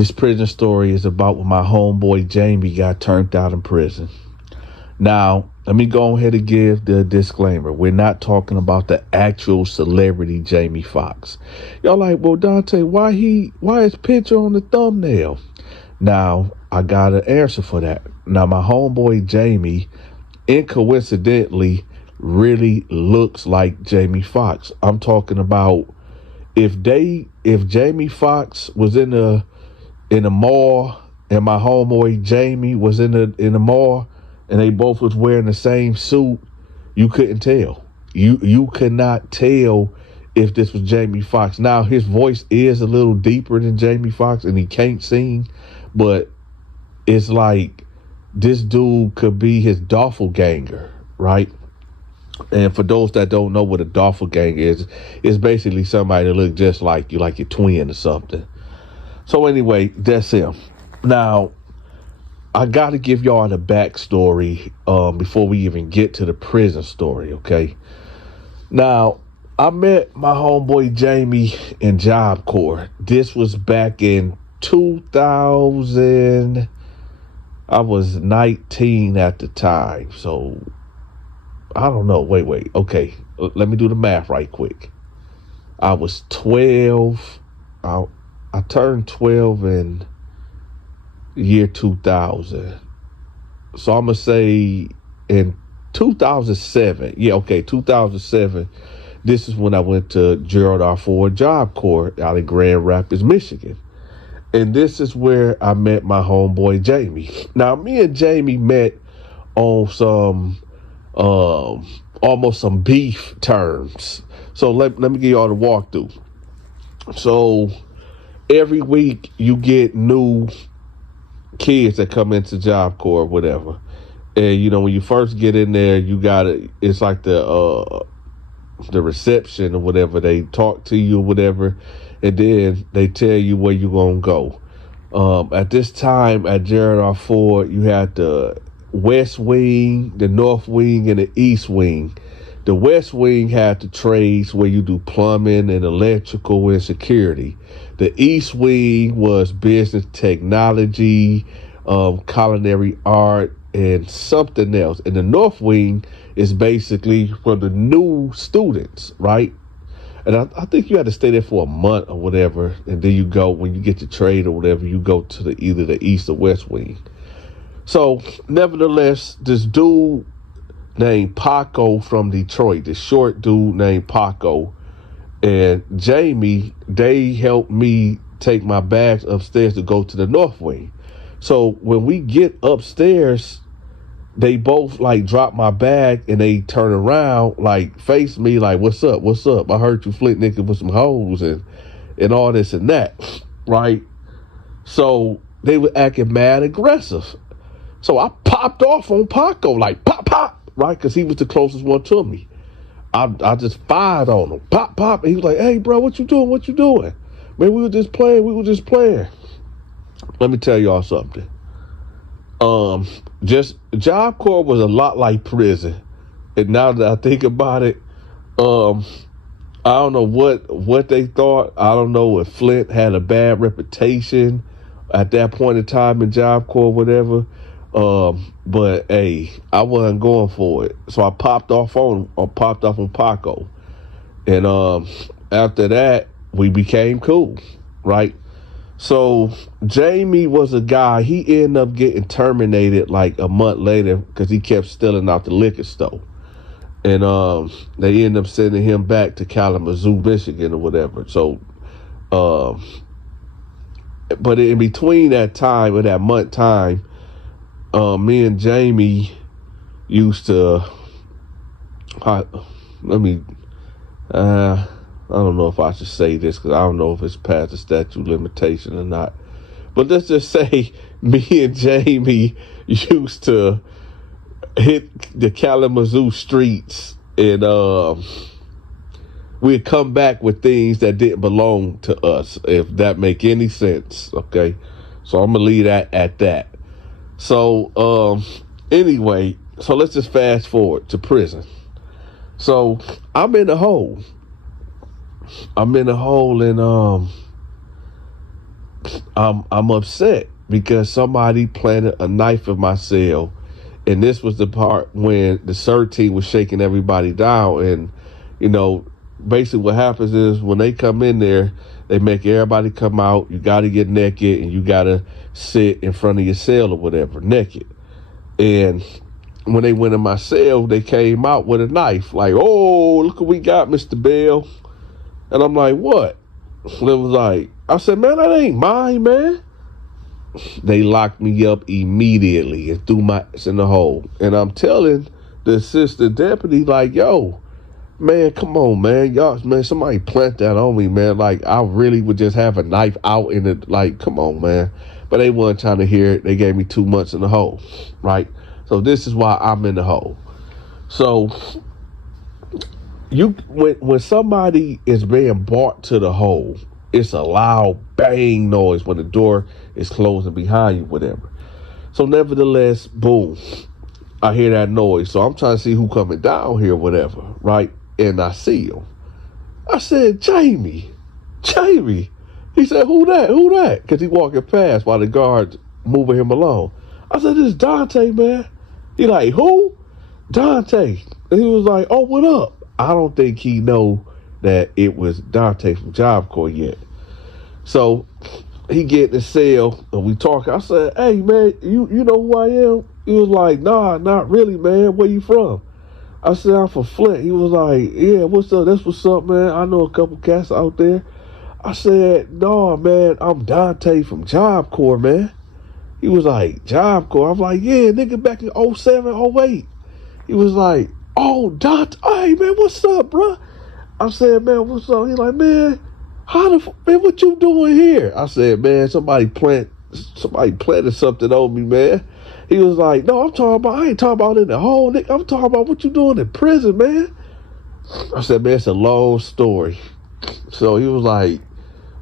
This prison story is about when my homeboy Jamie got turned out in prison. Now, let me go ahead and give the disclaimer. We're not talking about the actual celebrity Jamie Foxx. Y'all like, well, Dante, why his picture on the thumbnail? Now, I got an answer for that. Now, my homeboy Jamie, incoincidentally, really looks like Jamie Foxx. I'm talking about if Jamie Foxx was in the mall and my homeboy Jamie was in the mall and they both was wearing the same suit, you couldn't tell. You could not tell if this was Jamie Foxx. Now, his voice is a little deeper than Jamie Foxx and he can't sing, but it's like this dude could be his doppelganger, right? And for those that don't know what a doppelganger is, it's basically somebody that looks just like you, like your twin or something. So anyway, that's him. Now, I got to give y'all the backstory before we even get to the prison story, okay? Now, I met my homeboy Jamie in Job Corps. This was back in 2000. I was 19 at the time, so I don't know. Wait. Okay, let me do the math right quick. I was 12. I turned 12 in year 2000. So I'm going to say in 2007. Yeah, okay, 2007. This is when I went to Gerald R. Ford Job Corps out in Grand Rapids, Michigan. And this is where I met my homeboy Jamie. Now, me and Jamie met on some almost some beef terms. So let me give y'all the walkthrough. So every week you get new kids that come into Job Corps or whatever. And when you first get in there, it's like the reception or whatever. They talk to you or whatever, and then they tell you where you're gonna go. At this time at Gerald R. Ford, you had the West Wing, the North Wing, and the East Wing. The West Wing had the trades where you do plumbing and electrical and security. The East Wing was business technology, culinary art, and something else. And the North Wing is basically for the new students, right? And I think you had to stay there for a month or whatever, and then you go, when you get your trade or whatever, you go to either the East or West Wing. So, nevertheless, this dude named Paco from Detroit, this short dude named Paco, and Jamie, they helped me take my bags upstairs to go to the North Wing. So, when we get upstairs, they both like drop my bag and they turn around, like face me, like, what's up? I heard you flit nigga with some hoes and all this and that, right? So, they were acting mad aggressive. So I popped off on Paco, like pop, right? Because he was the closest one to me. I just fired on him, pop. And he was like, hey, bro, what you doing? Man, we were just playing. Let me tell y'all something. Just Job Corps was a lot like prison. And now that I think about it, I don't know what they thought. I don't know if Flint had a bad reputation at that point in time in Job Corps, whatever. But hey, I wasn't going for it. So I popped off on Paco. And after that, we became cool, right? So Jamie was a guy, he ended up getting terminated like a month later because he kept stealing out the liquor store. And they ended up sending him back to Kalamazoo, Michigan or whatever. So but in between that time, or that month time, me and Jamie used to, I don't know if I should say this because I don't know if it's past the statute limitation or not. But let's just say me and Jamie used to hit the Kalamazoo streets and we'd come back with things that didn't belong to us, if that make any sense, okay? So I'm going to leave that at that. So, anyway, so let's just fast forward to prison. So I'm in the hole and I'm upset because somebody planted a knife in my cell, and this was the part when the CERT team was shaking everybody down. And basically what happens is when they come in there, they make everybody come out. You got to get naked, and you got to sit in front of your cell or whatever, naked. And when they went in my cell, they came out with a knife, like, "Oh, look what we got, Mr. Bell." And I'm like, "What?" And it was like, I said, "Man, that ain't mine, man." They locked me up immediately and threw my ass in the hole. And I'm telling the assistant deputy, like, "Yo, man, come on, man. Y'all, man, somebody plant that on me, man. Like, I really would just have a knife out in it. Like, come on, man." But they weren't trying to hear it. They gave me 2 months in the hole, right? So this is why I'm in the hole. So when somebody is being brought to the hole, it's a loud bang noise when the door is closing behind you, whatever. So nevertheless, boom, I hear that noise. So I'm trying to see who coming down here, whatever, right? And I see him. I said, Jamie. He said, who that? Because he walking past while the guards moving him along. I said, "This is Dante, man." He like, "Who?" "Dante." And he was like, "Oh, what up?" I don't think he know that it was Dante from Job Corps yet. So he get in the cell and we talk. I said, "Hey, man, you know who I am?" He was like, "Nah, not really, man. Where you from?" I said, "I'm from Flint." He was like, "Yeah, what's up? That's what's up, man. I know a couple cats out there." I said, "No, man, I'm Dante from Job Corps, man." He was like, "Job Corps?" I'm like, "Yeah, nigga, back in 07, 08. He was like, "Oh, Dante, hey, man, what's up, bro?" I said, "Man, what's up?" He like, "Man, man, what you doing here?" I said, "Man, somebody planted something on me, man." He was like, "No, I ain't talking about in the hole, nigga. I'm talking about what you doing in prison, man." I said, "Man, it's a long story." So he was like,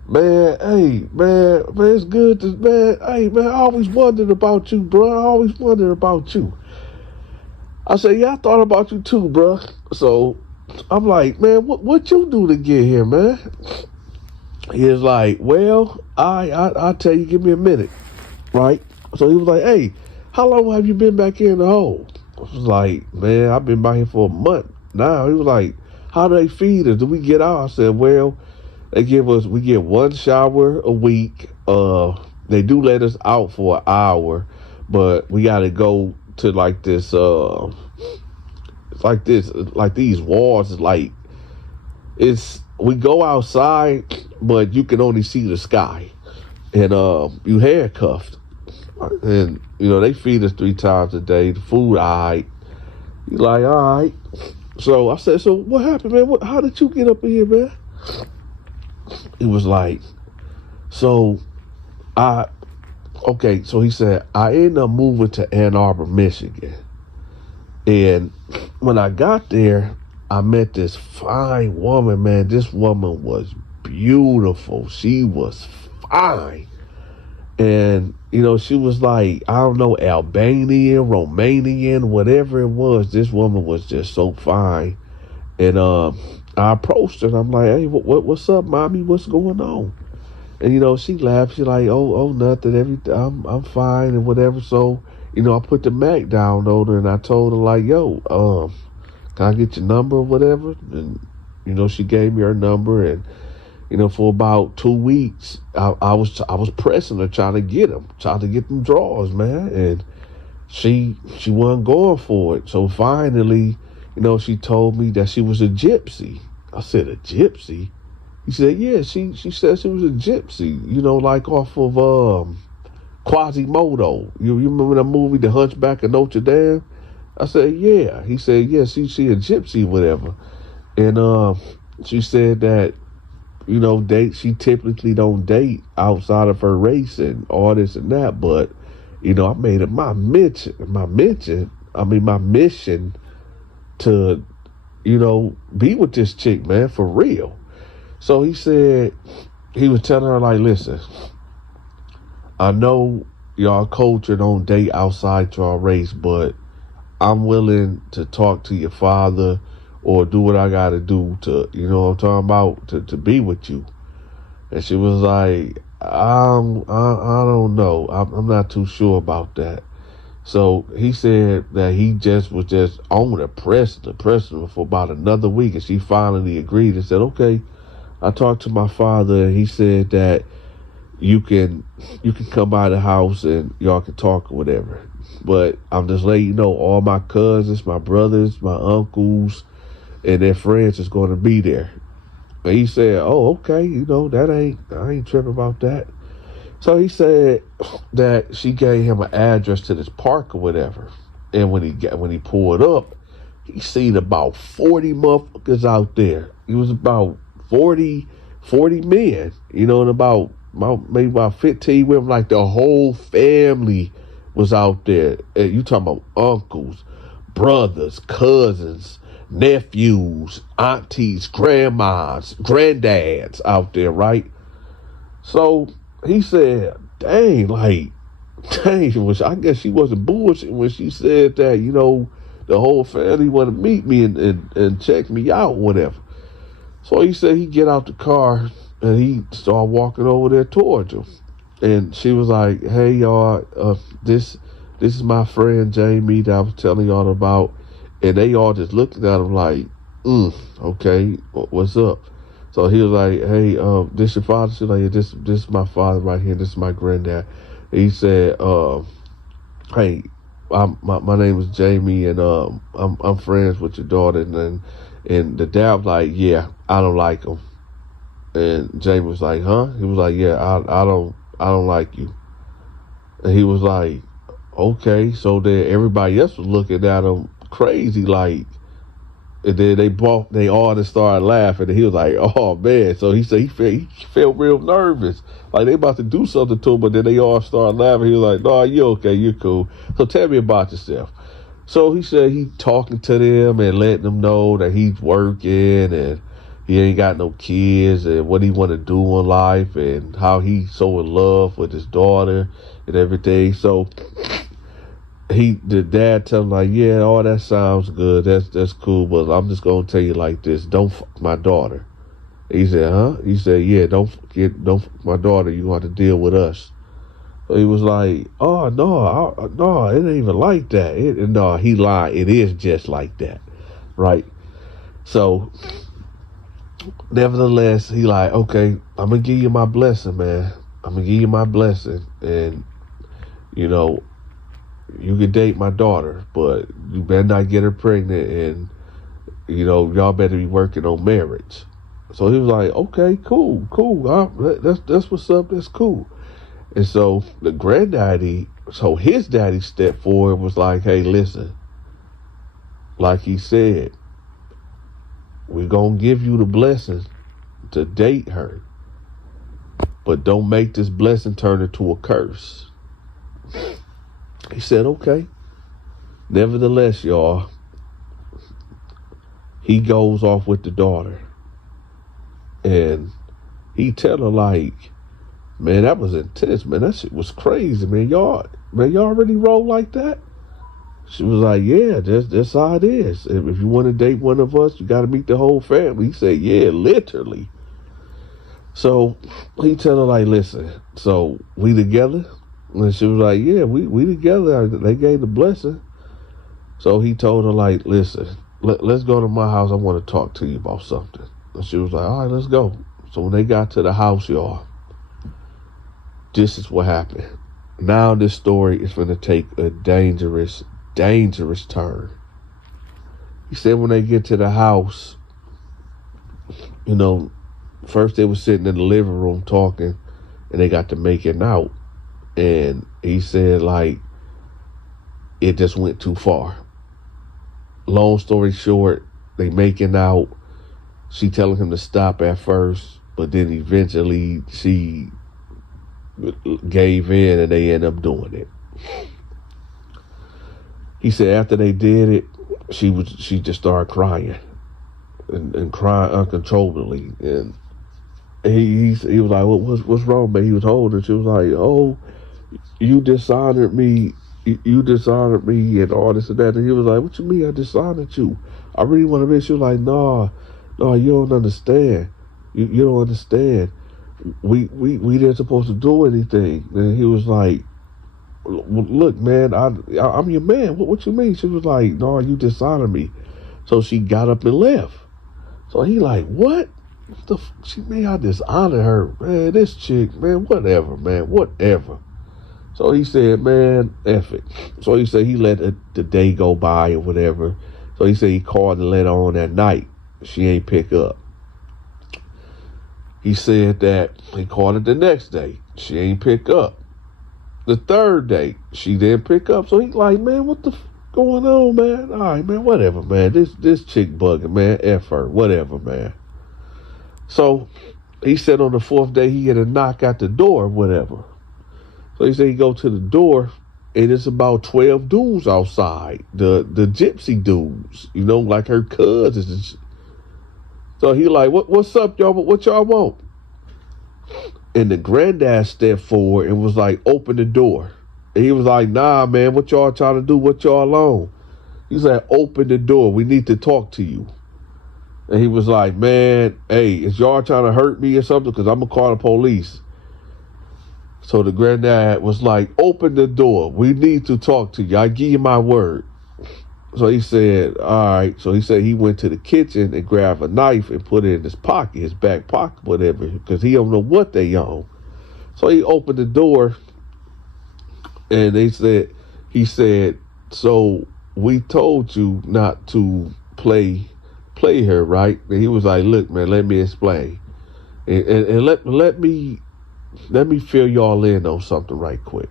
"Man, hey, man, it's good to, man, hey, man, I always wondered about you, bro. I always wondered about you." I said, "Yeah, I thought about you too, bro." So I'm like, "Man, what you do to get here, man?" He was like, "Well, I'll tell you, give me a minute," right? So he was like, "Hey, how long have you been back here in the hole?" I was like, "Man, I've been back here for a month now." He was like, "How do they feed us? Do we get out?" I said, "Well, we get one shower a week. They do let us out for an hour, but we got to go to like this, like these walls. We go outside, but you can only see the sky, and you handcuffed, and they feed us 3 times a day. The food, all right." You like, "All right." So I said, "So what happened, man? How did you get up in here, man?" He was like, so he said, "I ended up moving to Ann Arbor, Michigan. And when I got there, I met this fine woman, man. This woman was beautiful. She was fine. And, she was like, I don't know, Albanian, Romanian, whatever it was. This woman was just so fine. And I approached her and I'm like, "Hey, what's up, mommy? What's going on?" And she laughed. She like, "Oh, nothing. Everything. I'm fine and whatever." So I put the Mac down on her and I told her like, "Yo, can I get your number or whatever?" And she gave me her number. And for about 2 weeks, I was pressing her, trying to get them draws, man. And she wasn't going for it. So finally, she told me that she was a gypsy. I said, "A gypsy?" He said, "Yeah, she said she was a gypsy, like off of Quasimodo. You remember that movie, The Hunchback of Notre Dame?" I said, "Yeah." He said, "Yeah, she a gypsy, whatever." And she said that, she typically don't date outside of her race and all this and that, but I made it my mission to, be with this chick, man, for real. So he said, he was telling her like, "Listen, I know y'all culture don't date outside your race, but I'm willing to talk to your father or do what I got to do to, what I'm talking about, to be with you." And she was like, I don't know. I'm not too sure about that. So he said that he just was just on the pressing for about another week, and she finally agreed and said, "Okay." I talked to my father, and he said that you can come by the house and y'all can talk or whatever. But I'm just letting you know, all my cousins, my brothers, my uncles, and their friends is going to be there. And he said, "Oh, okay, I ain't tripping about that." So he said that she gave him an address to this park or whatever. And when he pulled up, he seen about 40 motherfuckers out there. It was about 40 men, and maybe about 15 women. Like the whole family was out there. And you talking about uncles, brothers, cousins, nephews, aunties, grandmas, granddads out there, right? So he said, dang, which I guess she wasn't bullshit when she said that, the whole family want to meet me and check me out, whatever. So he said he get out the car and he started walking over there towards him. And she was like, "Hey, y'all, this is my friend Jamie that I was telling y'all about." And they all just looking at him like, okay, what's up? So he was like, "Hey, this your father?" She's like, this is my father right here. This is my granddad." He said, "Hey, my name is Jamie, and I'm friends with your daughter." And the dad was like, "Yeah, I don't like him." And Jamie was like, "Huh?" He was like, "Yeah, I don't like you." And he was like, "Okay." So then everybody else was looking at him crazy, like. And then they all just started laughing, and he was like, "Oh man!" So he said he felt real nervous, like they about to do something to him. But then they all started laughing. He was like, "No, you okay? You cool." So tell me about yourself. So he said he talking to them and letting them know that he's working and he ain't got no kids and what he want to do in life and how he's so in love with his daughter and everything. So the dad tell him like, "Yeah, all that sounds good. That's cool, but I'm just gonna tell you like this: don't fuck my daughter." He said, "Huh?" He said, "Yeah, don't fuck my daughter. You gonna have to deal with us." So he was like, "Oh no, it ain't even like that." No, he lied. It is just like that, right? So, nevertheless, he like, "Okay, I'm gonna give you my blessing, man. I'm gonna give you my blessing, and you know." You can date my daughter, but you better not get her pregnant, and y'all better be working on marriage. So he was like, "Okay, cool. That's what's up. That's cool." And so his daddy stepped forward and was like, "Hey, listen, like he said, we're gonna give you the blessing to date her, but don't make this blessing turn into a curse." He said, "Okay." Nevertheless, y'all, he goes off with the daughter. And he tell her like, "Man, that was intense, man. That shit was crazy, man. Y'all really roll like that?" She was like, "Yeah, that's how it is. If you want to date one of us, you got to meet the whole family." He said, "Yeah, literally." So he tell her like, "Listen, so we together?" And she was like, "Yeah, we together." They gave the blessing. So he told her like, "Listen, let's go to my house. I want to talk to you about something." And she was like, "All right, let's go." So when they got to the house, y'all, this is what happened. Now this story is going to take a dangerous turn. He said when they get to the house, first they were sitting in the living room talking, and they got to making out. And he said, like, it just went too far. Long story short, they making out. She telling him to stop at first, but then eventually she gave in and they end up doing it. He said after they did it, she just started crying and crying uncontrollably. And he was like, what's wrong, man? He was holding her. She was like, "Oh, you dishonored me. You dishonored me and all this and that." And he was like, "What you mean I dishonored you? I really want to be." She was like, no, you don't understand. You don't understand. we didn't supposed to do anything. And he was like, look, man, I'm your man. What you mean? She was like, no, you dishonor me. So she got up and left. So he like, what? She mean I dishonor her? Man, this chick, man, whatever. So he said, man, F it. So he said he let the day go by or whatever. So he said he called and let her on that night. She ain't pick up. He said that he called it the next day. She ain't pick up. The third day, she didn't pick up. So he like, man, what the going on, man? All right, man, whatever, man. This chick bugging, man. F her, whatever, man. So he said on the fourth day he had a knock at the door, whatever. So he said he go to the door, and it's about 12 dudes outside. The gypsy dudes, you know, like her cousins and shit. So he like, what's up, y'all? What y'all want? And the granddad stepped forward and was like, open the door. And he was like, nah, man, what y'all trying to do? What y'all on? He said, open the door. We need to talk to you. And he was like, man, hey, is y'all trying to hurt me or something? Because I'm going to call the police. So the granddad was like, open the door. We need to talk to you. I give you my word. So he said, all right. So he said he went to the kitchen and grabbed a knife and put it in his pocket, his back pocket, whatever, because he don't know what they on. So he opened the door and he said, so we told you not to play her, right? And he was like, look, man, let me explain. And let me fill y'all in on something right quick.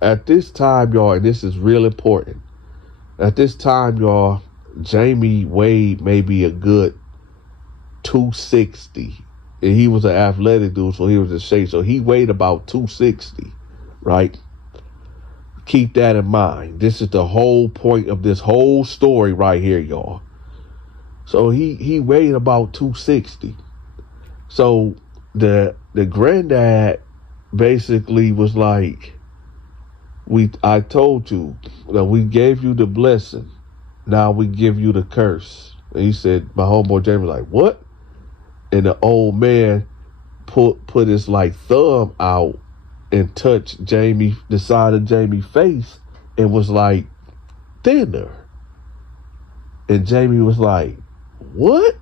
At this time, y'all, and this is real important. At this time, y'all, Jamie weighed maybe a good 260. And he was an athletic dude, so he was in shape. So he weighed about 260, right? Keep that in mind. This is the whole point of this whole story right here, y'all. So he weighed about 260. So the granddad basically was like, I told you that we gave you the blessing. Now we give you the curse. And he said, my homeboy Jamie was like, what? And the old man put his like thumb out and touched the side of Jamie's face, and was like, thinner. And Jamie was like, what?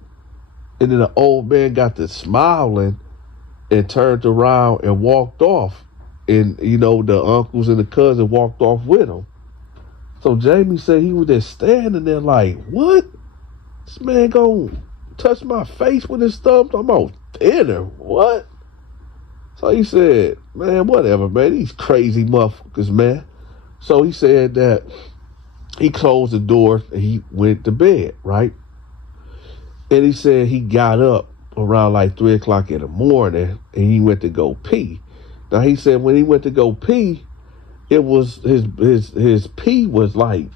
And then the old man got to smiling and turned around and walked off. And, you know, the uncles and the cousins walked off with him. So Jamie said he was just standing there like, what? This man gonna touch my face with his thumb? I'm on thinner. What? So he said, man, whatever, man. These crazy motherfuckers, man. So he said that he closed the door and he went to bed, right? And he said he got up around like 3 o'clock in the morning and he went to go pee. Now he said when he went to go pee, it was his pee was like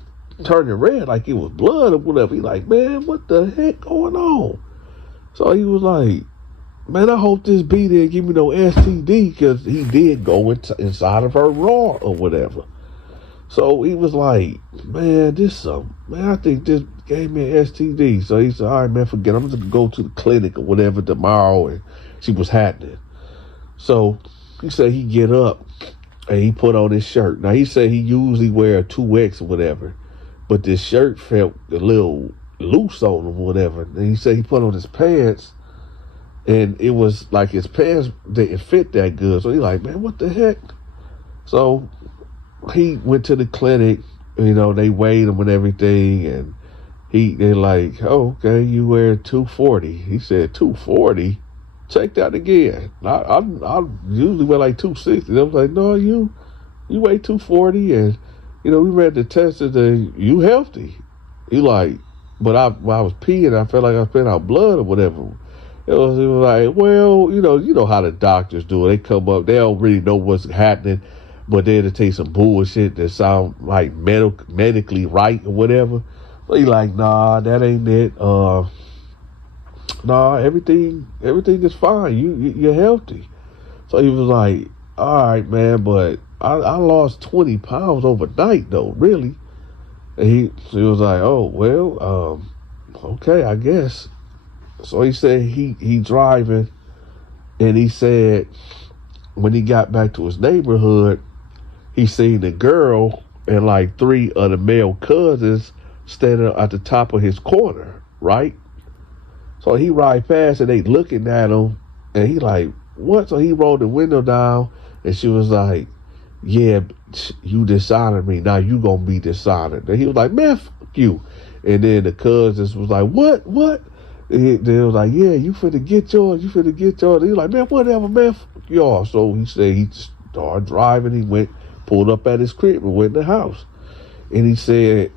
turning red, like it was blood or whatever. He like, man, what the heck going on? So he was like, man, I hope this bee didn't give me no STD, because he did go inside of her raw or whatever. So he was like, man, I think this gave me an STD. So he said, all right, man, forget it. I'm just going to go to the clinic or whatever tomorrow and see what's happening. So he said he get up and he put on his shirt. Now, he said he usually wear a 2X or whatever, but this shirt felt a little loose on him or whatever. And he said he put on his pants, and it was like his pants didn't fit that good. So he like, man, what the heck? So he went to the clinic, you know, they weighed him and everything, and they're like, oh, okay, you wear 240. He said, 240? Check that again. I usually wear like 260. They was like, no, you weigh 240, and, you know, we read the test and you healthy. He like, but when I was peeing, I felt like I was spitting out blood or whatever. It was like, well, you know how the doctors do it. They come up, they don't really know what's happening, but they'll take some bullshit that sound like medically right or whatever. So he like, nah, that ain't it. Nah, everything is fine. You're healthy. So he was like, all right, man, but I lost 20 pounds overnight though, really. And he was like, oh, well, okay, I guess. So he said he driving And he said when he got back to his neighborhood, he seen the girl and like three of the male cousins standing at the top of his corner, right? So he ride past and they looking at him, and he like, what? So he rolled the window down, and she was like, yeah, you dishonored me. Now you gonna be dishonored. And he was like, man, fuck you. And then the cousins was like, what? And they was like, yeah, you finna get yours. And he was like, man, whatever, man, fuck y'all. So he said he started driving. He went, pulled up at his crib and went in the house. And he said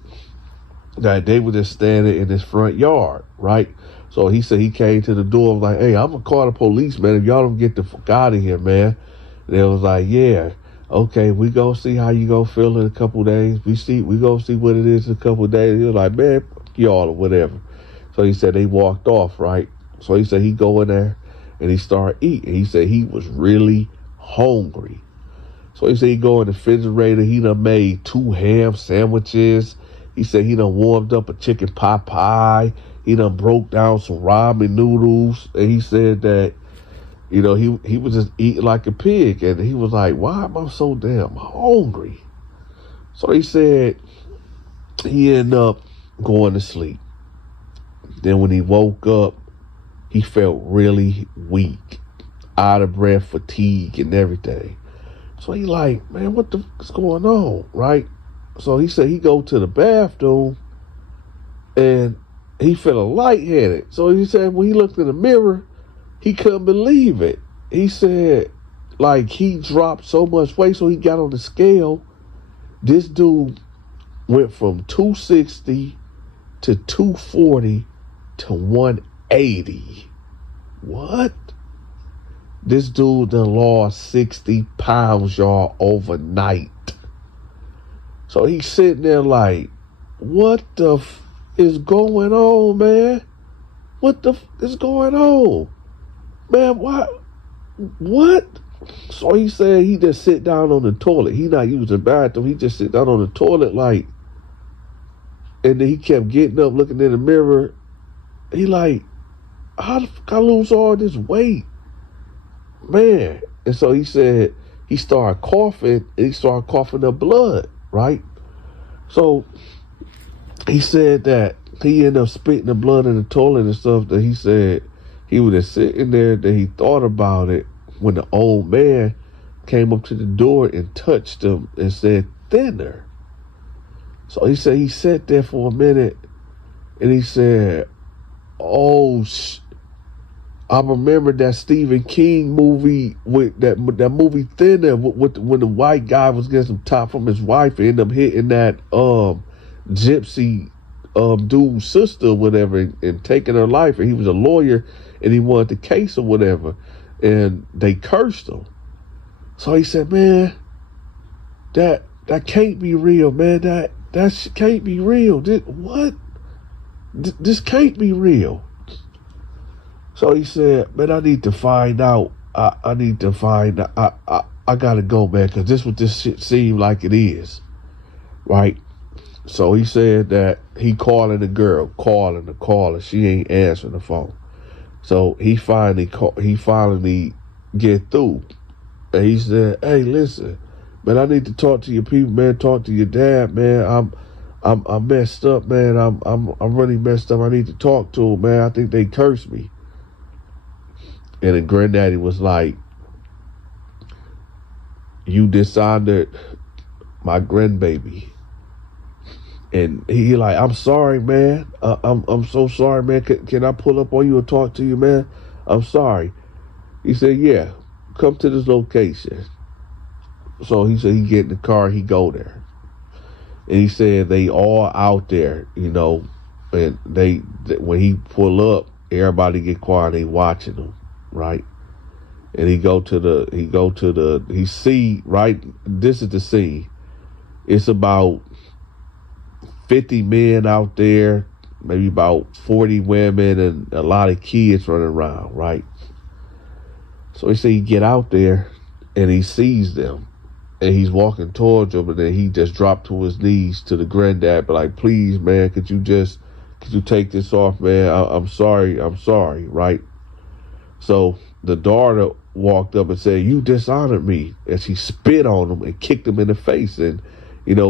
that they were just standing in his front yard, right? So he said he came to the door and was like, hey, I'm gonna call the police, man, if y'all don't get the fuck out of here, man. And they was like, yeah, okay, we gonna see how you gonna feel in a couple days. We gonna see what it is in a couple of days. He was like, man, fuck y'all or whatever. So he said they walked off, right? So he said he go in there and he started eating. He said he was really hungry. So he said he go in the refrigerator. He done made 2 ham sandwiches. He said he done warmed up a chicken pot pie. He done broke down some ramen noodles. And he said that, you know, he was just eating like a pig. And he was like, why am I so damn hungry? So he said he ended up going to sleep. Then when he woke up, he felt really weak, out of breath, fatigue, and everything. So he like, man, what the fuck is going on, right? So he said he go to the bathroom and he felt lightheaded. So he said when he looked in the mirror, he couldn't believe it. He said like he dropped so much weight, so he got on the scale. This dude went from 260 to 240 to 180. What? This dude done lost 60 pounds, y'all, overnight. So he's sitting there like, what the is going on, man? What the is going on? Man, what? So he said he just sit down on the toilet. He not using the bathroom. He just sit down on the toilet like, and then he kept getting up, looking in the mirror. He like, how the fuck I lose all this weight? Man. And so he said he started coughing, and he started coughing up blood, right? So he said that he ended up spitting the blood in the toilet and stuff. That he said he was just sitting there, that he thought about it when the old man came up to the door and touched him and said, thinner. So he said he sat there for a minute and he said, oh, I remember that Stephen King movie with that movie Thinner with when the white guy was getting some top from his wife and ended up hitting that gypsy dude's sister or whatever and taking her life, and he was a lawyer and he wanted the case or whatever, and they cursed him. So he said, man, that can't be real, man. That can't be real. This can't be real. So he said, man, I need to find out. I need to find out. I gotta go, man, because this what this shit seemed like it is, right? So he said that he calling the girl, calling. She ain't answering the phone. So he finally get through, and he said, hey, listen, man, I need to talk to your people, man. Talk to your dad, man. I'm messed up, man. I'm really messed up. I need to talk to him, man. I think they cursed me. And then granddaddy was like, you dishonored my grandbaby. And he like, I'm sorry, man. I'm so sorry, man. Can I pull up on you and talk to you, man? I'm sorry. He said, yeah, come to this location. So he said he get in the car, he go there. And he said they all out there, you know, and they when he pull up, everybody get quiet, they watching him, right? And he see, right, this is the scene. It's about 50 men out there, maybe about 40 women and a lot of kids running around, right? So he said he get out there and he sees them and he's walking towards them, and then he just dropped to his knees to the granddad, but like, please, man, could you take this off, man? I'm sorry, right? So the daughter walked up and said, "You dishonored me," and she spit on him and kicked him in the face. And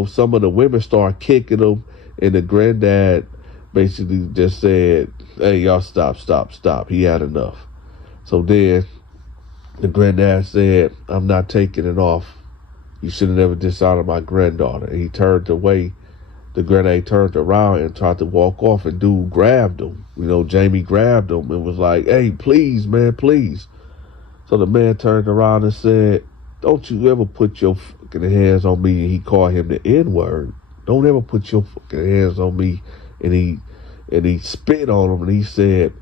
some of the women started kicking him, and the granddad basically just said, "Hey, y'all stop. He had enough." So then the granddad said, "I'm not taking it off. You should have never dishonored my granddaughter." And he turned away. The granddad turned around and tried to walk off, and dude grabbed him. Jamie grabbed him and was like, "Hey, please, man, please." So the man turned around and said, "Don't you ever put your fucking hands on me." And he called him the N-word. "Don't ever put your fucking hands on me." And he spit on him, and he said,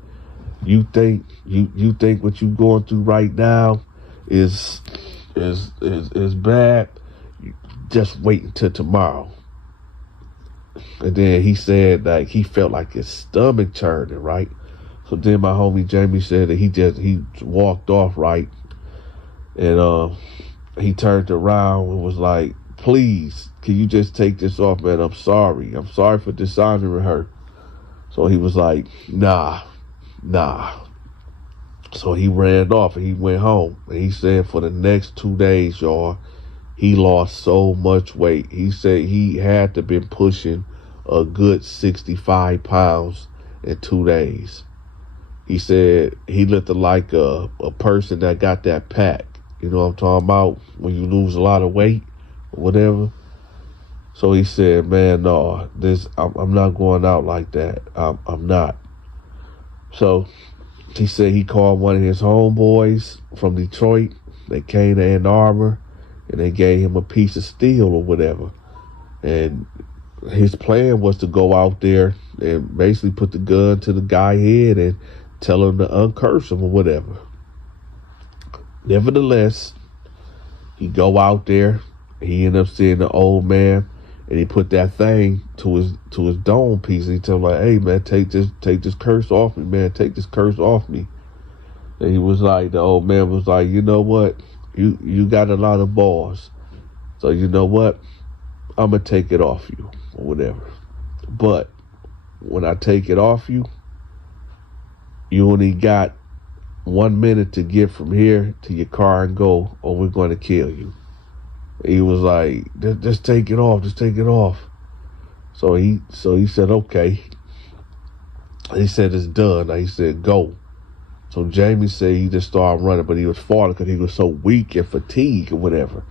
you think what you going through right now is bad? Just wait until tomorrow. And then he said like he felt like his stomach churning, right? So then my homie Jamie said that he walked off, right? And he turned around and was like, "Please, can you just take this off, man? I'm sorry for dishonoring her." So he was like, nah. So he ran off and he went home. And he said for the next 2 days, y'all, he lost so much weight. He said he had to been pushing a good 65 pounds in 2 days. He said he looked like a person that got that pack. You know what I'm talking about? When you lose a lot of weight or whatever. So he said, "Man, no, I'm not going out like that. I'm not." So he said he called one of his homeboys from Detroit. They came to Ann Arbor, and they gave him a piece of steel or whatever. And his plan was to go out there and basically put the gun to the guy's head and tell him to uncurse him or whatever. Nevertheless, he go out there. He ended up seeing the old man, and he put that thing to his dome piece. And he told him like, "Hey man, take this curse off me, man. Take this curse off me." And he was like, the old man was like, "You know what? You got a lot of balls. So you know what? I'm gonna take it off you or whatever. But when I take it off you, you only got 1 minute to get from here to your car and go, or we're going to kill you." He was like, just take it off. Just take it off. So he said, okay. He said, it's done. He said, go. So Jamie said he just started running, but he was falling because he was so weak and fatigued or whatever.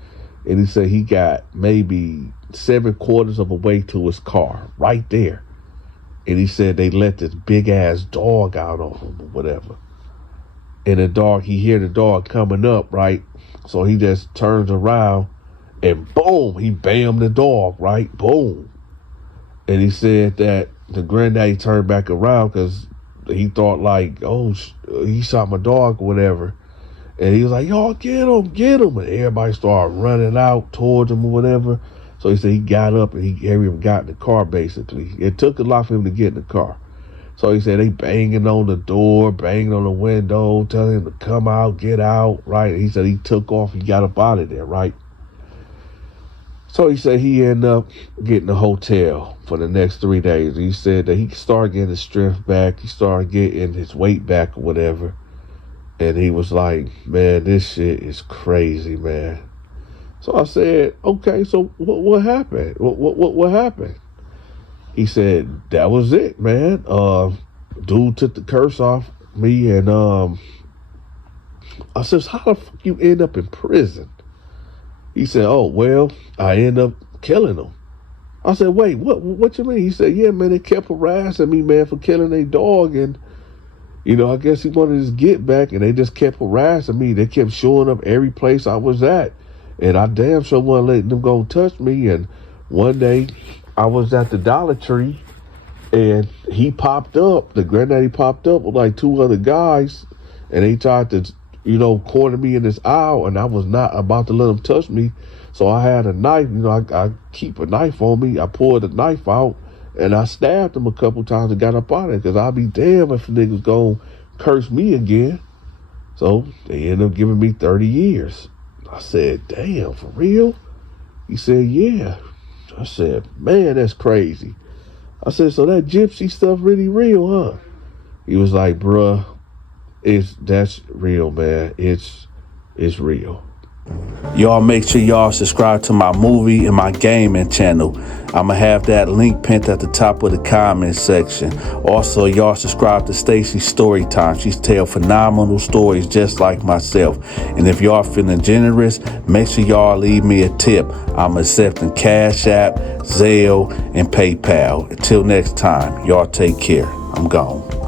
And he said he got maybe 7/4 of a way to his car right there. And he said they let this big ass dog out on him or whatever. And he hear the dog coming up, right? So he just turns around and boom, he bammed the dog, right? Boom. And he said that the granddaddy turned back around because he thought like, oh, he shot my dog or whatever. And he was like, "Y'all get him. And everybody started running out towards him or whatever. So he said he got up and he got in the car basically. It took a lot for him to get in the car. So he said they banging on the door, banging on the window, telling him to come out, get out, right? He said he took off, he got up out of there, right? So he said he ended up getting a hotel for the next 3 days. He said that he started getting his strength back. He started getting his weight back or whatever. And he was like, "Man, this shit is crazy, man." So I said, "Okay, so what happened? What happened?" He said, "That was it, man. Dude took the curse off me, and I said, how the fuck you end up in prison?" He said, "Oh, well, I end up killing him." I said, "Wait, what you mean?" He said, "Yeah, man, they kept harassing me, man, for killing a dog, and I guess he wanted his get back, and they just kept harassing me. They kept showing up every place I was at, and I damn sure wasn't letting them go touch me. And one day, I was at the Dollar Tree, and he popped up. The granddaddy popped up with like 2 other guys, and they tried to, corner me in this aisle, and I was not about to let them touch me. So I had a knife. I keep a knife on me. I pulled the knife out, and I stabbed him a couple times and got up out of it, because I'll be damned if niggas gonna curse me again. So they ended up giving me 30 years. I said, "Damn, for real?" He said, "Yeah." I said, "Man, that's crazy." I said, "So that gypsy stuff really real, huh?" He was like, "Bruh, that's real, man. It's real. Y'all make sure y'all subscribe to my movie and my gaming channel. I'ma have that link pinned at the top of the comment section. Also, y'all subscribe to Stacy's Storytime. She's tell phenomenal stories just like myself. And if y'all feeling generous, make sure y'all leave me a tip. I'm accepting Cash App, Zelle, and PayPal. Until next time, y'all take care. I'm gone.